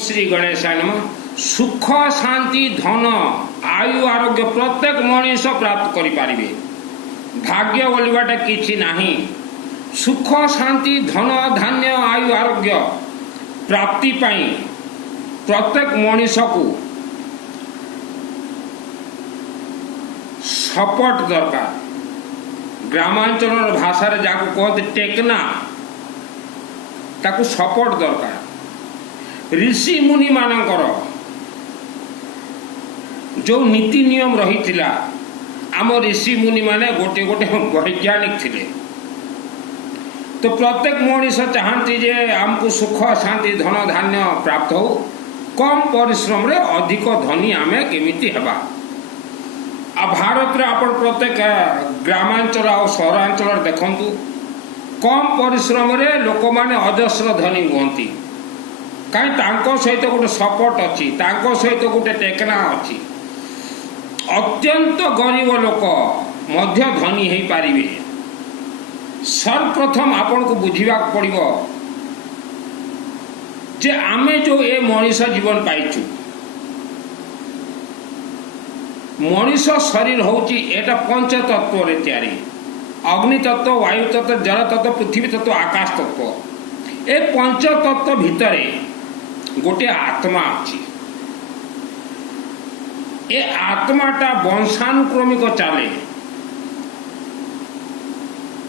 श्री गणेशाय नमः। सुख शांति धन आयु आरोग्य प्रत्येक मनीष प्राप्त करि पारिबे। भाग्य बोलबाटा किछि नाही। सुख शांति धन धान्य आयु आरोग्य प्राप्ति पाई प्रत्येक मनीष को सपोर्ट दरकार। ग्रामांचल भाषा जहाँ कहते टेकना ताकू सपोर्ट दरकार। ऋषि मुनि मानकर जो नीति नियम रही आम ऋषि मुनि माने गोटे गोटे वैज्ञानिक थिले। तो प्रत्येक मनीष चाहती जे आमको सुख शांति धन धान्य प्राप्त हो, कम परिश्रम रे अधिक धनी आमे केमिति हेबा। आ भारत रे आपण प्रत्येक ग्रामांचल और सहरांचल देखंतु कम परिश्रम रे लोक माने अजस्र धनी हुअंती। कहीं तांको सहित गोटे सपोर्ट अच्छी, तांको सहित गोटे टेकना अच्छी। अत्यंत गरीब लोक मध्य धनी हो पारिबे। सर्वप्रथम आपण को बुझिबा पड़िबो जे आमे जो ए मनीष जीवन पाइछु, मनीष शरीर होची एटा पंच तत्व रे तैयारी। अग्नि तत्व, वायु तत्व, जल तत्व, पृथ्वी तत्व, आकाश तत्व। ए पंच तत्व भितरे गोटे आत्मा अच्छी। ए आत्माटा वंशानुक्रमिक चले।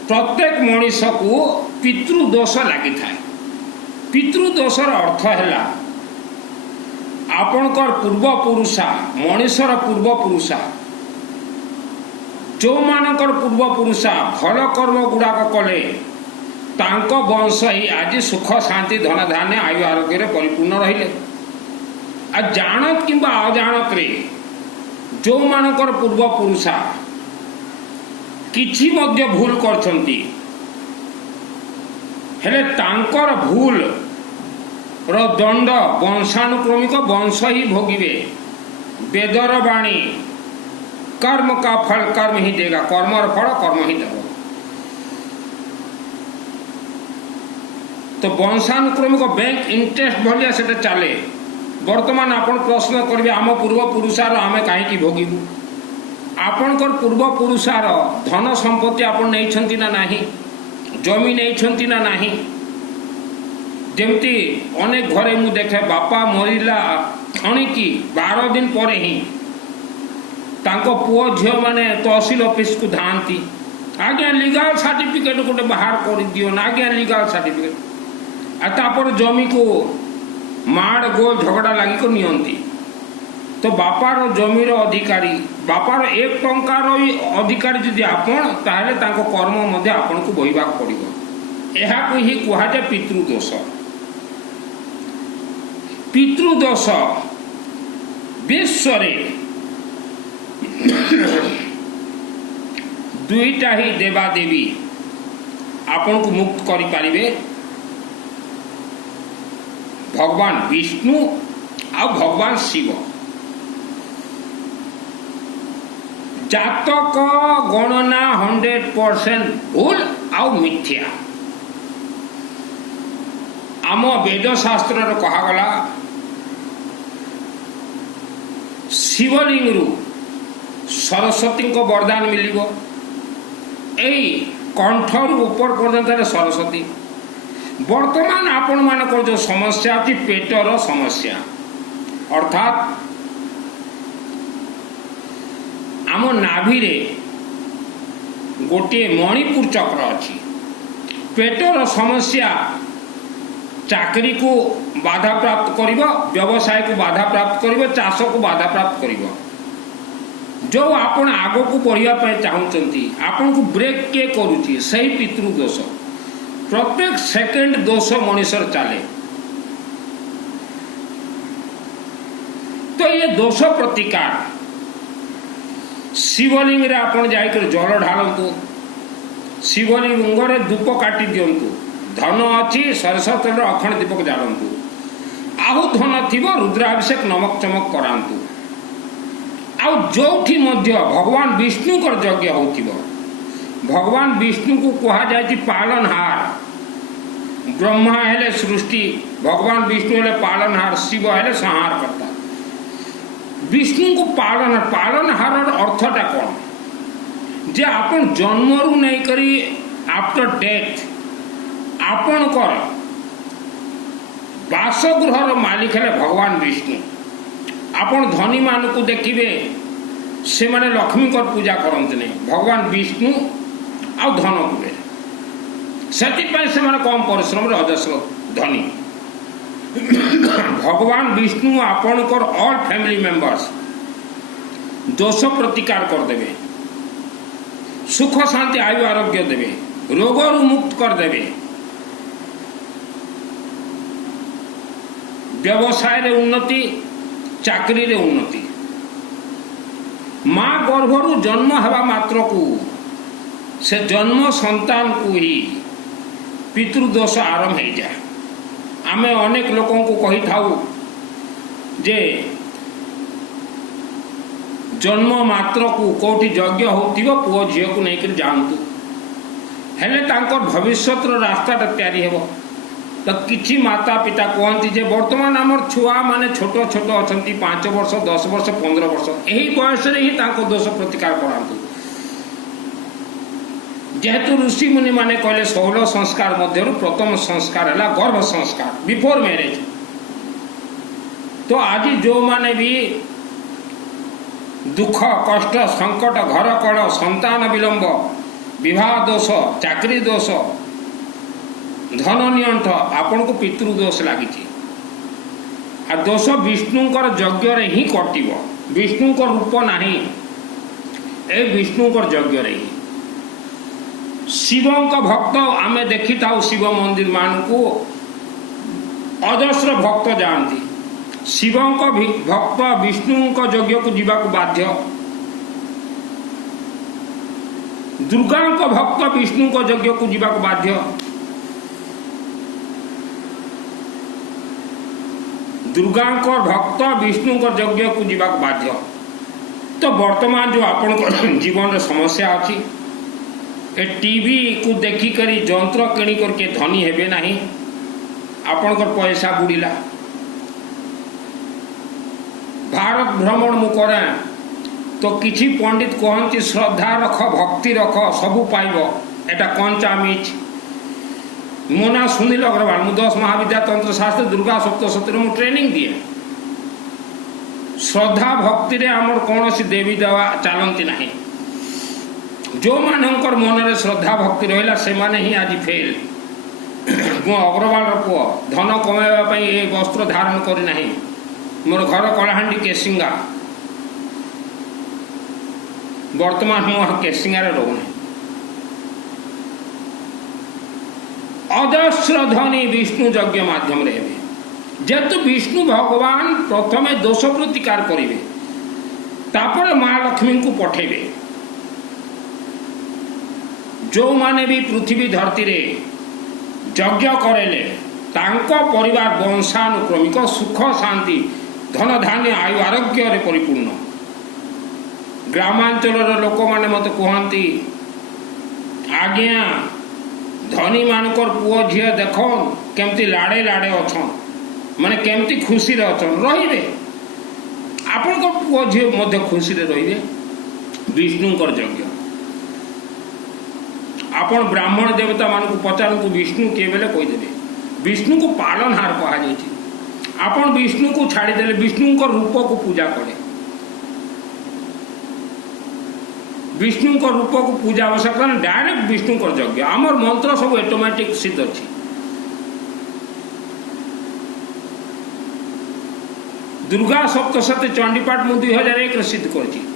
प्रत्येक मनीष को पितृदोष लगी था। पितृदोषर अर्थ है आपणकर पूर्वपुरुषा, मनीषर पूर्वपुरुषा जो मानकर पूर्वपुरुषा भल कर्म गुड़ाक कले तांको वंश ही आज सुख शांति धन धान्य आयु आरोग्य परिपूर्ण रहिले। आ जानत किंबा अजाणत रे जो मानकर पूर्वपुरुषा किछि मध्य भूल करछंती हेले तांकर भूल रो दंड वंशानुक्रमिक वंश ही भोगिबे। वेदर वाणी कर्म का फल कर्म ही देगा, कर्मर फल कर्म ही देगा। तो वंशानुक्रमिक बैंक इंटरेस्ट भलिया सेटा चले। वर्तमान आपण प्रश्न करिवे आम पूर्वपुरुषार आमे काहेकि भोगिबु। आपणकर पूर्वपुरुषार धन संपत्ति आपण नैछंती ना नाही, जमी नैछंती ना नाही। जेमती अनेक घरे मु देखे बापा मरिला अणिकी 12 दिन पर ही तांको पुओ झियो माने तहसील ऑफिस को धांती, आज्ञा लीगल सर्टिफिकेट गोटे बाहर कर दियो ना, आज्ञा लीगल सर्टिफिकेट। आ तापर जमी को माड़ गोल झगड़ा लगी को नियंती। तो बापार जमीर अधिकारी, बापार 1 टंकार अधिकारी जदि आपण ताहले तांको कर्म मध्ये आपण को बोहिबा पड़िबो। एहा को ही कुहा जे पितृदोष। पितृदोष विश्व रे दुईटा ही देवा देवी आपण को मुक्त करि पारिबे। भगवान विष्णु आ भगवान शिव। जातक गणना 100% भूल आ मिथ्या। आम वेद शास्त्र कहागला शिवलिंग रु सरस्वती को वरदान मिलिबो। एई कंठर ऊपर पर्यंत सरस्वती। वर्तमान आपण मानकर जो समस्या थी पेटर समस्या, अर्थात आम नाभि रे गोटे मणिपुर चक्र अच्छी। पेटर समस्या चाकरी को बाधा प्राप्त करिबो, व्यवसाय को बाधा प्राप्त करिबो, चाष को बाधा प्राप्त करिबो। जो आपण आगो को बढ़िया पे चाहूचंती आपण को ब्रेक के करूची सही पितृदोष। प्रत्येक सेकंड दोष मनीषर चले। तो ये दोष प्रतिकार शिवलिंग रे आपण जाइकर जल ढालंतु, शिवलिंग रे धूप काटी दियंतु। धन अच्छी सरस्वती अखंड दीपक जालंतु। आहु धन थिबो रुद्राभिषेक नमक चमक करांतु। आउ जोठी मध्य भगवान विष्णु कर यज्ञ होतिबो। भगवान विष्णु को कहा जाए पालनहार। ब्रह्मा हेले सृष्टि, भगवान विष्णु हेले पालनहार, शिव हेले संहार करता। विष्णु को पालनहार अर्थटा कौन जे आपण जन्मरू नहीं करी आफ्टर डेथ आपण कर बासगृहर मालिक है भगवान विष्णु। आपण धनी मान को देखिए से माने लक्ष्मी कर पूजा करते नहीं, भगवान विष्णु आ धन कुबेर से माने कम परिश्रम अजस्र धनी। भगवान विष्णु आपण कर ऑल फैमिली मेंबर्स दोष प्रतिकार कर देवे, सुख शांति आयु आरोग्य देवे, रोगरू मुक्त कर देवे, व्यवसाय रे उन्नति, चाकरी रे उन्नति। माँ गर्भरू जन्म हवा मात्र को से जन्म संतान को ही पितृदोष आरंभ हो जाए। आमे अनेक लोगों को कही थाऊ जे जन्म मात्र को कोठी यज्ञ होतिबो पुओ झियो को नहीं कर जानतु हेले तांकर भविष्यत रास्ताटा तैयारी हेबो। तो किछि माता पिता कहती जे वर्तमान आमर छुआ माने छोट छोट अछंती 5 वर्ष 10 वर्ष 15 वर्ष यही बयस रे ही तांको दोष प्रतिकार करांतु। जेहेतु ऋषि मुनि माने कहले 16 संस्कार मध्य प्रथम संस्कार है गर्भ संस्कार बिफोर मैरिज। तो आज जो माने भी दुख कष्ट संकट घर कड़ संतान विलंब विवाह दोष चाकरी दोष धन नियंठ आपण को पितृदोष लगी। आ दोष विष्णुकर यज्ञ रे ही कटिब। विष्णुकर रूप नाही ए विष्णुकर यज्ञ रे ही। शिवंक भक्त आमे देखी थाउ शिव मंदिर मान को अजस्र भक्त जानती। शिवंक भक्त विष्णुंक यज्ञ को जीवा को बाध्य। दुर्गांक भक्त विष्णुंक यज्ञ को जीवा को बाध्य। दुर्गांक भक्त विष्णुंक यज्ञ को जीवा को बाध्य। तो वर्तमान जो आपण जीवन समस्या अच्छी ए टीवी को देखी करी जंत्र किणी करके धनी हेबे नहीं, आपणकर पैसा बुड़ीला। भारत भ्रमण मु करे तो किछि पंडित कहती श्रद्धा रख भक्ति रख सबू पाइब, एटा कंचा मिछ। मो ना सुनील अग्रवाल, मु 10 महाविद्या तंत्र शास्त्र दुर्गा सप्तशती मु ट्रेनिंग दिए। श्रद्धा भक्ति रे आमर कौन सी देवी देवा चलती नहीं। जो मानकर मन रे श्रद्धा भक्ति रहिला से माने ही आज फेल। मो अग्रवाल पुओ धन कमाइबा पई ए वस्त्र धारण करी नाही। मोर घर कलाहांडी केसिंगा, वर्तमान मु केसिंगा रे रहूनी। अजस्र धनी विष्णु यज्ञ माध्यम रे हेबे। जेतु विष्णु भगवान प्रथमे दोष प्रतिकार करिवे, तापर माँ लक्ष्मी को पठेबे। जो माने भी पृथ्वी धरती रे यज्ञ करेले तांको परिवार वंशानुक्रमिक सुख शांति धन धान्य आयु आरोग्य रे परिपूर्ण। ग्रामांचल लोक माने मत कहती आज्ञा धनी मानकर पुओ झील देखन केमती लाड़े लाड़े अच्छन, माने केमती खुशी रे अच्छन रहिबे। आपण को पुओ झील मध्य खुशी रे रहिबे। विष्णुकर यज्ञ आपण ब्राह्मण देवता मान को पचारु विष्णु किए बेले कहीदेवे। विष्णु को पालनहार कहा जाए। आपण विष्णु को छाड़ीदेले विष्णु को रूप को पूजा करे। विष्णु को रूप को पूजा आवश्यक डायरेक्ट विष्णु को यज्ञ। आमर मंत्र सब ऑटोमेटिक सिद्ध अच्छी। दुर्गा सप्तशती चंडीपाठ मु 2001 रे सिद्ध करछि।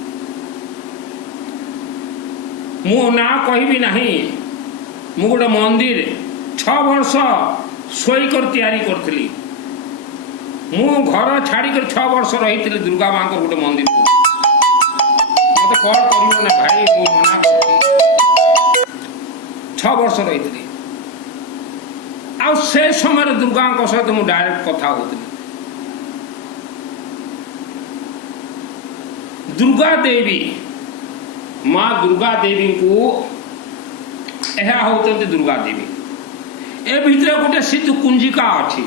मु ना कहबी नहीं, मु गोटे मंदिर 6 वर्ष सोई कर तैयारी करथली। मु घर छाड़ी कर 6 वर्ष रही दुर्गा माँ को गोटे मंदिर को। मत कॉल करियो ना भाई, मु मना करथी। 6 वर्ष रही आ से समय दुर्गा सहित मु डायरेक्ट कथा होती। दुर्गा देवी माँ दुर्गा देवी को यह होती दुर्गा देवी। ए भितर गोटे सिद्धू कुंजिका अच्छी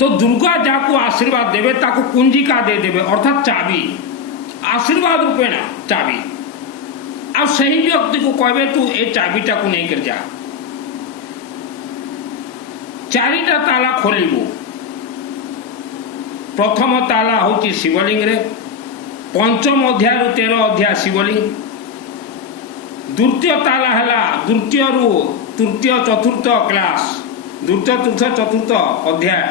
तो दुर्गा जाको आशीर्वाद देवे ताको कुंजिका दे देवे अर्थात चाबी आशीर्वाद रूपेण चाबी आ सही व्यक्ति को कहबे तू ए चाबीटा को नहीं कर जा चारिटा ताला खोलिबू प्रथम ताला होची शिवलिंग रे पंचम अध्याय रु 13 अध्याय शिवलिंग द्वितीय ताला है द्वितीय रु तृतीय चतुर्थ क्लास द्वितीय तृतीय चतुर्थ अध्याय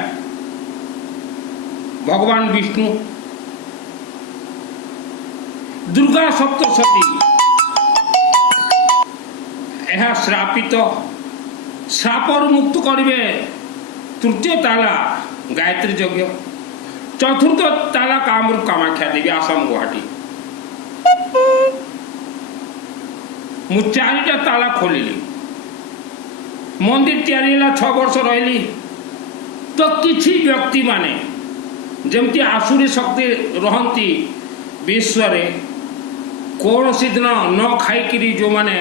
भगवान विष्णु दुर्गा सप्तशती यह श्रापित श्रापर मुक्त करेंगे तृतीय ताला गायत्री यज्ञ चतुर्थ ताला कामरूप कामाख्या देवी आसाम गुवाहाटी मु चारिटा ताला खोलिली मंदिर तैयारी 6 वर्ष रही तो किसी व्यक्ति माने जमती आसुरी शक्ति रहती विश्व रे कौन सी दिन न खाई जो माने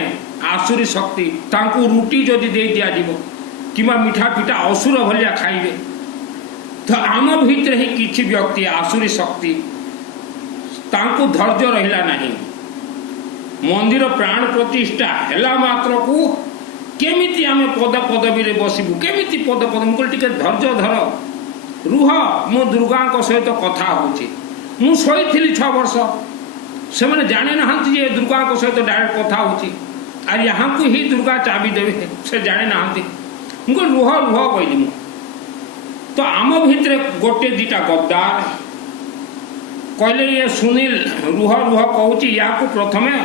आसुरी शक्ति तांको रुटी जदि दे दिया जीवो किमा मिठा पिठा असुर भलिया खाइबे तो आम भितर ही किसी व्यक्ति आसुरी शक्ति तांको धैर्य रहिला नहीं मंदिर प्राण प्रतिष्ठा हैला मात्र को केमिति आमे पद पदवी रे बसिबु केमिति पद पद मुकल टिके धैर्य धर रुह मु दुर्गा सहित कथा होची मु सही 6 वर्ष से मैंने जाने ना जे दुर्गा सहित डायरेक्ट कथा होची और यहाँ को ही दुर्गा चाबी देवे से जाने ना मुझे रुह रुह कहली मु तो आम भितर गोटे दीटा गद्दार कहले ये सुनील रुह रुह कहूँ या प्रथमे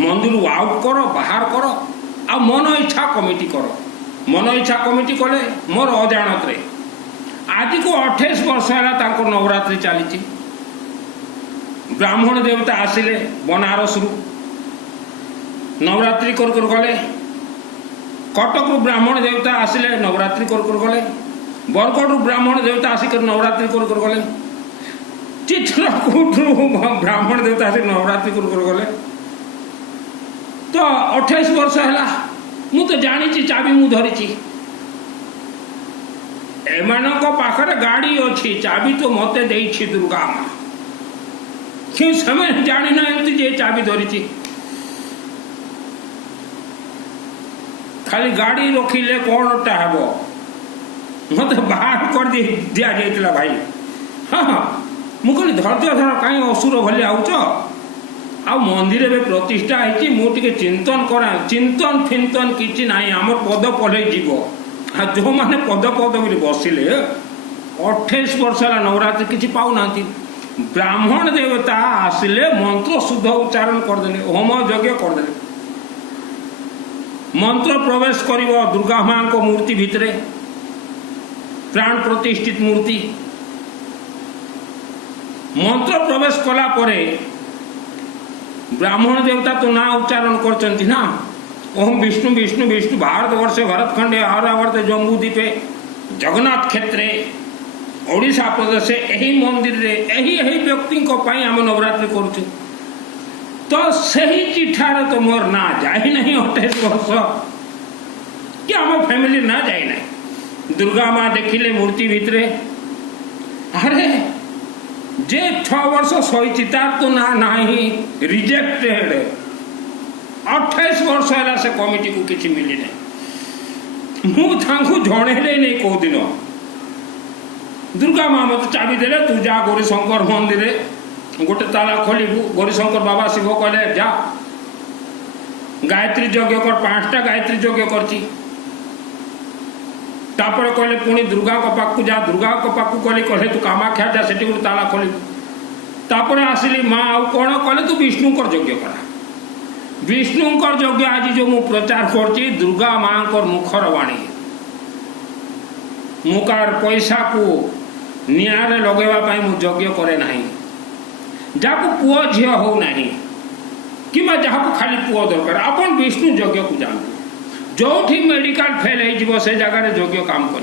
मंदिर आउट कर बाहर कर आ मन इच्छा कमिटी कर मन इच्छा कमिटी कले मोर अजाणत रे आज को 28 वर्ष है नवरात्रि चली ब्राह्मण देवता आसिले बनारस रु नवरात्रि कर गले कटक रु ब्राह्मण देवता आसिले नवरात्रि कर गले बरगढ़ रु ब्राह्मण देवता आसिक नवरात्रि कर गले चित्रकूट रु ब्राह्मण देवता आसिक नवरात्रि कर गले तो 28 वर्ष है मु तो जानी चाबी मु धरी एमानक पाखरे गाड़ी अच्छी चाबी तो मते देइछि दुर्गा माँ क्यों समय जानी ना एमती जे चाबी धरी खाली गाड़ी रखिले कौनटा हे मत बाहर कर दि भाई हाँ हाँ मुझे धैर्य धर कहीं असुर भले आउच आ मंदिर में प्रतिष्ठा है मुझे चिंतन करा चिंतन फिंतन किसी ना आम पद पलई जीव आ जो मैंने पद पदवी बसिले 28 वर्ष है नवरात्रि किसी पाऊना ब्राह्मण देवता आसिले मंत्र शुद्ध उच्चारण करदे होम यज्ञ करदे मंत्र प्रवेश कर दुर्गा माँ को मूर्ति भितरे प्राण प्रतिष्ठित मूर्ति मंत्र प्रवेश कला परे ब्राह्मण देवता तो ना उच्चारण करचंती ना ओम विष्णु विष्णु विष्णु भारतवर्ष भरतखंडे आर्यावर्त जम्बू द्वीपे जगन्नाथ क्षेत्रे ओडिशा प्रदेश यही मंदिर रे यही व्यक्ति आम नवरात्रि करुचु तो सही चिठार तो मोर ना जाए नहीं 28 वर्ष कि आम फैमिली ना जाए ना दुर्गा माँ देखिले मूर्ति भितरे अरे जे 6 वर्ष सही तार तो ना नहीं रिजेक्टेड 28 वर्ष है से कमिटी को किसी मिली नहीं मुझे जड़े नहीं कौ दिन दुर्गा माँ मत चाबी देले तू जा गौरीशंकर मंदिर गोटे ताला खोलू गौरीशंकर बाबा शिव कहले जा गायत्री यज्ञ कर 5टा गायत्री यज्ञ करची तापर कहले पुणी दुर्गा को पाखु जा दुर्गा को पाखु कहले तू कामाख्या जा सेठी गोटे ताला खोलू तापर आसिली माँ आउ कौन कहले तू विष्णुकर यज्ञ करा विष्णुकर यज्ञ आज जो मु प्रचार करची दुर्गा माँ मुखर वाणी मुकार पैसा को निआरे लगेवा मु यज्ञ करे नहीं जाको पुओ झी हो नहीं कि जहाँ खाली पुओ दरकार अपन विष्णु यज्ञ को जानते जो मेडिकल फेल हो से जगह यज्ञ काम कर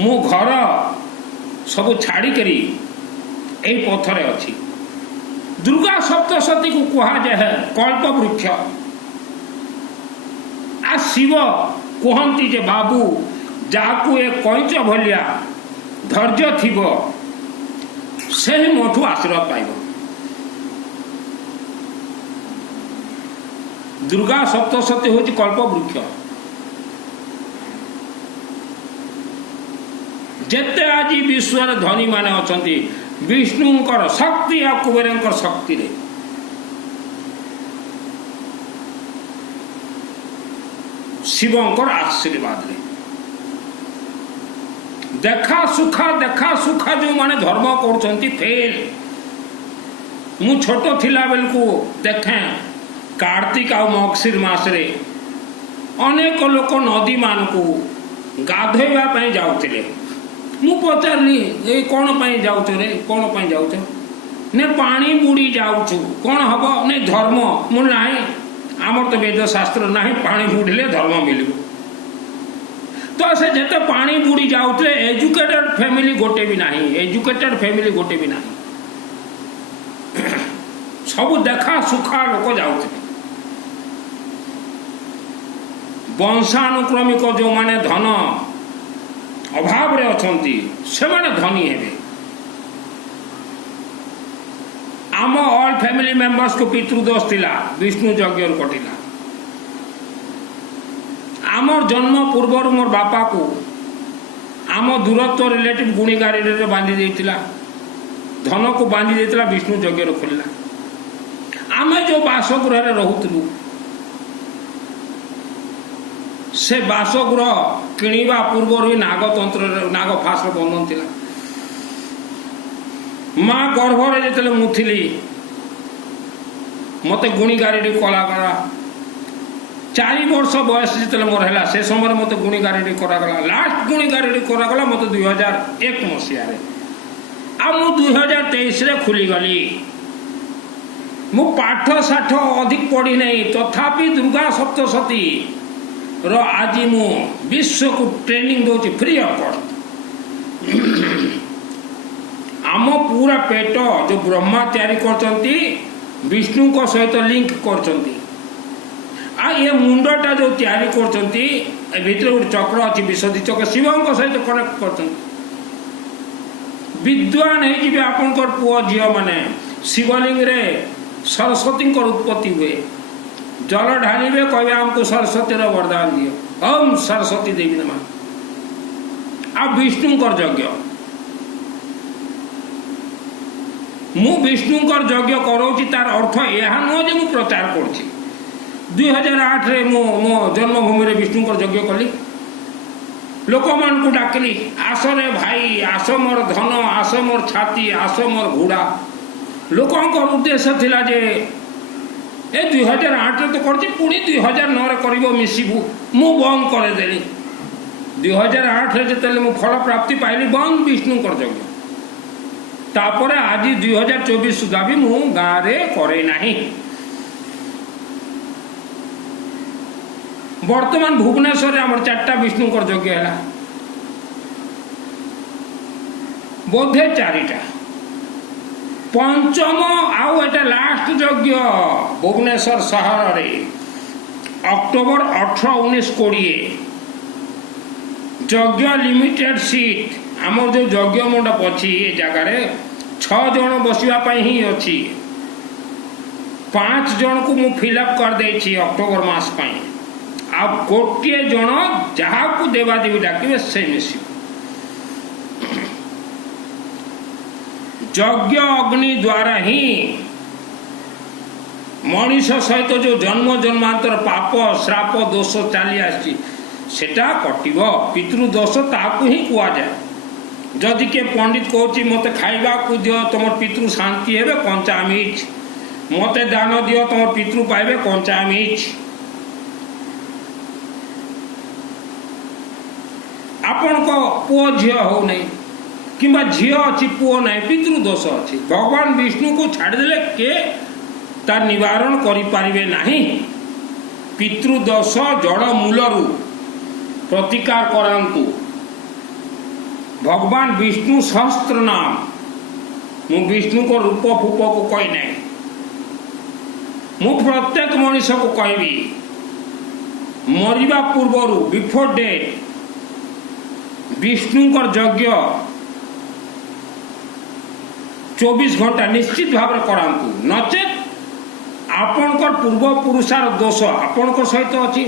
मु घर सब छाड़ी करी ए पथरे अच्छी दुर्गा सप्तशती को कहा जाए कल्प वृक्ष। आ शिव कहती जे बाबू जाकू ए कैच भलिया धैर्य थिब से ही मोठू आशीर्वाद पाइब। दुर्गा सप्तशती हूँ कल्प वृक्ष। जेते आज विश्व धनी माने अछंती विष्णुंकर शक्ति आ कुबेरंकर शक्ति रे शिवंकर आशीर्वाद रे देखा सुखा जो माने धर्म करछंती फेल। मु छोट थिला बेल को देखे कार्तिक आ मगशिर मास रे अनेक लोक नदी मान को गाधोइबा पई जाउतिले। मु पचारली ए कौन पाई जाउछ रे कौन पाई जाउछ ने पानी बुड़ी जाउछु कौन हबो ने धर्म मु नाही आमर तो वेद शास्त्र नाही पानी बुड़िले धर्म मिलिबो। तो से जते पानी बुड़ी जाउतले एजुकेटेड फैमिली गोटे भी नाही सब देखा सुखा लोक जाउतले। वंशानुक्रमिक जो माने धन अभाव रे अछंती से माने धनी हेबे। आम ऑल फैमिली मेंबर्स को पितृदोष थिला विष्णु यज्ञ कटिला। आमर जन्म पूर्वर मोर बापा को आम दूरत्व रिलेटिव गुणी गाड़ी रे बांधी देतिला धन को बांधी देतिला विष्णु यज्ञ खोलिला। आमे जो बासगृह रे रहुतलु से बासगृह किणवा पूर्वर ही नागतंत्र नाग फास बंधन थिला। माँ गर्भरे जिते मुथिली मते गुणी गाड़ी कला गला 4 वर्ष बयस जिते मोर है से समय मत गुणी गाड़ी करागला। लास्ट गुणी गाड़ी करागला मत 2001 मसीह आ मु 2023 रे खुली गली। मु पाठ साठ अधिक पढ़ी नहीं तथापि दुर्गा सप्तशती रो आज मु विश्व को training Dochi free of cost. आम पूरा पेट जो ब्रह्मा तैयारी करचंती विष्णु को सहित लिंक करचंती आ ये मुंडटा जो तैयारी करचंती ए भीतर गोटे चक्र अच्छी विशुद्धि चक्र शिवं को सहित कनेक्ट करचंती। विद्वान है कि आपनकर पुओ झियो माने शिवलिंग रे सरस्वती उत्पत्ति हुए जल ढालिबे कहबे हमको सरस्वती रो वरदान दियो ओम सरस्वती देवी नमः। आ विष्णुकर यज्ञ मु विष्णुकर यज्ञ करोची तार अर्थ यह नुह जे मु प्रचार करछि। 2008 रे मो जन्मभूमि रे विष्णुकर यज्ञ कली लोक मान को डाकली आस रे भाई आस मोर धन आस मोर छाती आस मोर घोड़ा। लोकंकर उद्देश्य थिला जे ए 2008 रे तो करछि पुणी 2009 रे करिवो मिसिबु मु बंद करे देली। 2008 रे जेतले मु फल प्राप्ति पाइली बंद विष्णुकर यज्ञ। तापर आज 2024 सुधा भी मु गाँव रे करे नाही। वर्तमान भुवनेश्वर रे हमर 4टा विष्णुकर यज्ञ है बोधे 4टा पंचम आउ एटा लास्ट यज्ञ भुवनेश्वर शहर रे अक्टोबर 18 19 20 यज्ञ लिमिटेड सीट आमर जो यज्ञ मंडप अच्छी ये जगार 6 जन बसवा ही अच्छी 5 जन को मु फिलअप कर देछि अक्टोबर मास पाई आ गोटे जन जहा को देवादेवी डाकिबे से मिसी यज्ञ अग्नि द्वारा ही मनीष सहित जो जन्म जन्मांतर पाप श्राप दोष चली आसी सेटा कटिब पितृदोष ताकू ही कुआ जाए। जदि के पंडित कहूँ मत खाइबा को दियो तुम पितृ शांति हेबे कंचामीच मते दान दियो तुम पितृ पाइबे कंचामीच। आपण को पुओ झियो हो नहीं किंबा झियो अच्छी पुओ नहीं पितृदोष अच्छी भगवान विष्णु को छाड़देले के तार निवारण करि पारिबे नहीं। पितृदोष जड़ मूलरू प्रतिकार करांतु भगवान विष्णु सहस्त्र नाम मु विष्णु को रूप फूप को कही नहीं मु प्रत्येक मनीष को कहबी मरिबा पूर्वर बिफोर डेट विष्णुकर यज्ञ 24 घंटा निश्चित भाव में करांतु नचेत आपणकर पूर्व पुरुषार दोष आपणकर सहित अच्छी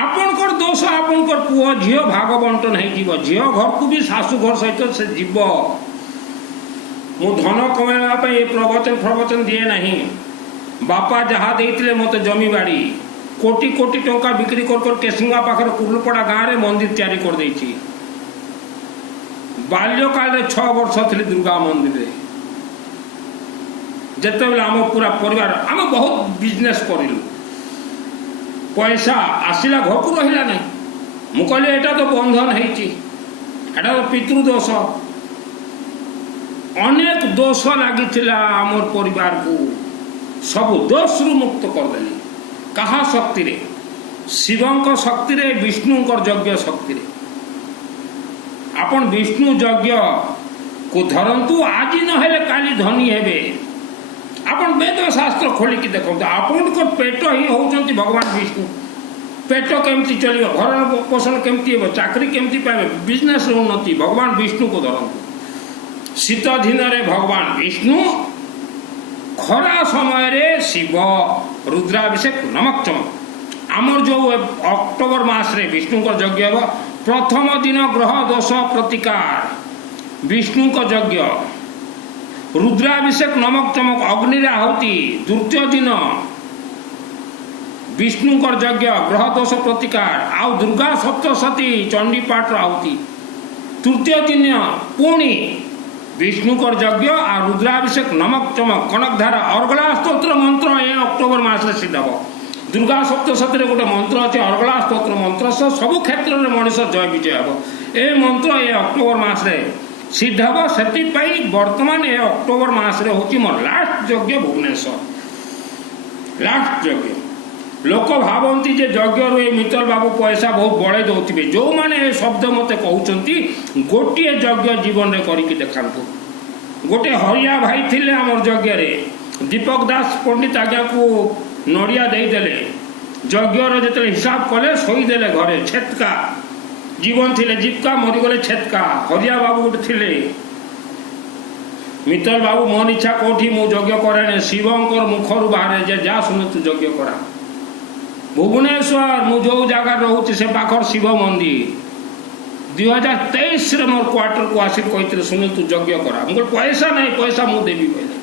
आपणकर दोष आपणकर पुओ झील भाग बंटन हो झील घर को भी शाशु घर सहित से जीव मु धन कमाइबा ये प्रवचन दिए नहीं बापा जहाँ देते मत जमी बाड़ी कोटी कोटी टंका बिक्री कर केसिंगा पाखर कुर्लपड़ा गाँव में मंदिर तैयारी कर देछि बाल्यकाल 6 वर्ष थी दुर्गा मंदिर जिते बेले आम पूरा परिवार आम बहुत बिजनेस करूँ पैसा आसला घर को रहा ना मु कहली एटा तो बंधन होटा तो पितृदोष अनेक दोष लगी आमर परिवार को सब दोष रु मुक्त करदेली कहा शक्ति रे शिवंक शक्ति रे विष्णुंकर यज्ञ शक्ति रे आपण विष्णु यज्ञ को धरंतु आज नहेले काली धनी हेबे आपण वेद शास्त्र खोलिकी देखो आपण को पेट ही होउचंती भगवान विष्णु पेट केमती चलियो घर पोषण केमती हेबो चाकरी केमती पाइबे बिजनेस उन्नति भगवान विष्णु को धरंतु शीत दिन रे भगवान विष्णु खरा समय रे शिव रुद्राभिषेक नमक चमक आमर जो अक्टोबर मास रे विष्णु को यज्ञ हो प्रथम दिन ग्रह दोष प्रतिकार विष्णु को यज्ञ रुद्राभिषेक नमक चमक अग्नि आहुति द्वितीय दिन विष्णु को यज्ञ ग्रह दोष प्रतिकार आउ दुर्गा सप्तशती चंडी पाठ आहुति तृतीय दिन पुणी विष्णु को यज्ञ आ रुद्राभिषेक नमक चमक कनकधारा अर्गला स्तोत्र मंत्र ए अक्टोबर मास सिद्ध हम दुर्गा सप्तशती गोटे मंत्र अच्छे अर्गला स्तोत्र मंत्र सह सब क्षेत्र में मनीष जय विजय हम ए मंत्र ए अक्टोबर मास सिद्ध हम से बर्तमान ए अक्टोबर मास हूँ मोर लास्ट यज्ञ भुवनेश्वर लास्ट यज्ञ लोक भावती जे यज्ञ रू मित्तल बाबू पैसा बहुत बढ़े दौथे जो मैंने शब्द मत कहते गोटे यज्ञ जीवन में करके देखा गोटे हरिया भाई थे आम यज्ञ दीपक दास पंडित आज्ञा को नड़िया देदेले यज्ञर जो हिसाब कले शोदेले घरे छेतका जीवन थे जीविका मरीगले छेतका हरिया बाबू गोटे थे मित्तल बाबू मन इच्छा कौटी मु यज्ञ करे शिवंकर मुखर बाहर जे जा शुणु तू यज्ञ करा भुवनेश्वर मु जो जगह रोचे से पाखर शिव मंदिर 2023 मोर क्वार्टर को आसिक कहते शुणी तू यज्ञ करा मुझे पैसा नहीं पैसा मुझे देवी कहले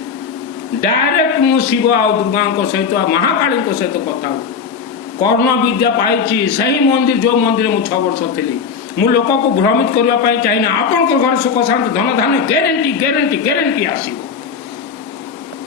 डायरेक्ट मु शिव आ दुर्गा सहित महाकाली सहित कथा कर्ण विद्या पाई सही मंदिर जो मंदिर मु 6 वर्ष थी मु लोक को भ्रमित करने चाहिए आपण घर सुख शांति धन धान्य ग्यारंटी ग्यारंटी ग्यारंटी आसो